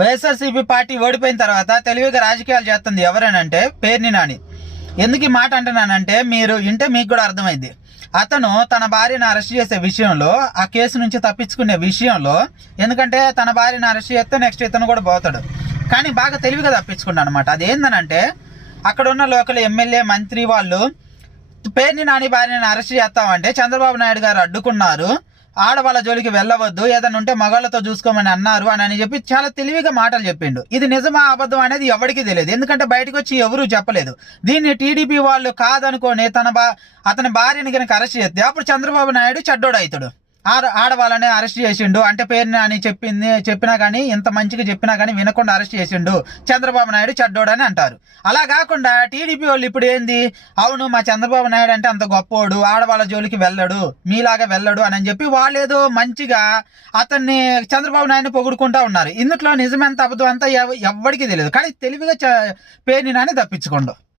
YSRCP party ఓడిపోయిన తర్వాత తెలివిగా రాజకీయాలు చేస్తుంది ఎవరనంటే పేర్ని నాని. ఎందుకు ఈ మాట అంటున్నానంటే మీరు వింటే మీకు కూడా అర్థమైంది. అతను తన భార్యను అరెస్ట్ చేసే విషయంలో, ఆ కేసు నుంచి తప్పించుకునే విషయంలో, ఎందుకంటే తన భార్యను అరెస్ట్ చేస్తే నెక్స్ట్ ఇతను కూడా పోతాడు, కానీ బాగా తెలివిగా తప్పించుకున్నాడు అనమాట. అదేందనంటే అక్కడ ఉన్న లోకల్ ఎమ్మెల్యే మంత్రి వాళ్ళు పేర్ని నాని భార్యను అరెస్ట్ చేస్తామంటే చంద్రబాబు నాయుడు గారు అడ్డుకున్నారు. ఆడవాళ్ళ జోలికి వెళ్ళవద్దు, ఏదైనా ఉంటే మగాళ్ళతో చూసుకోమని అన్నారు అని చెప్పి చాలా తెలివిగా మాటలు చెప్పిండు. ఇది నిజమా అబద్ధం అనేది ఎవరికి తెలియదు, ఎందుకంటే బయటకు వచ్చి ఎవరూ చెప్పలేదు. దీన్ని టీడీపీ వాళ్ళు కాదనుకొని అతని భార్యని కనుక అరెస్ట్ చేస్తే అప్పుడు చంద్రబాబు నాయుడు చెడ్డోడు అవుతాడు. ఆడవాళ్ళనే అరెస్ట్ చేసిండు అంటే పేరుని అని చెప్పినా కానీ, ఇంత మంచిగా చెప్పినా కానీ వినకుండా అరెస్ట్ చేసిండు, చంద్రబాబు నాయుడు చెడ్డోడని అంటారు. అలా కాకుండా టీడీపీ వాళ్ళు ఇప్పుడు ఏంది, అవును మా చంద్రబాబు నాయుడు అంటే అంత గొప్పోడు, ఆడవాళ్ళ జోలికి వెళ్ళడు, మీలాగా వెళ్ళడు అని చెప్పి వాళ్ళేదో మంచిగా అతన్ని చంద్రబాబు నాయుడిని పొగుడుకుంటా ఉన్నారు. ఇందులో నిజమెంత అబద్ధం అంతా ఎవ్వడికి తెలియదు, కానీ తెలివిగా పేరుని నాని తప్పించుకోండు.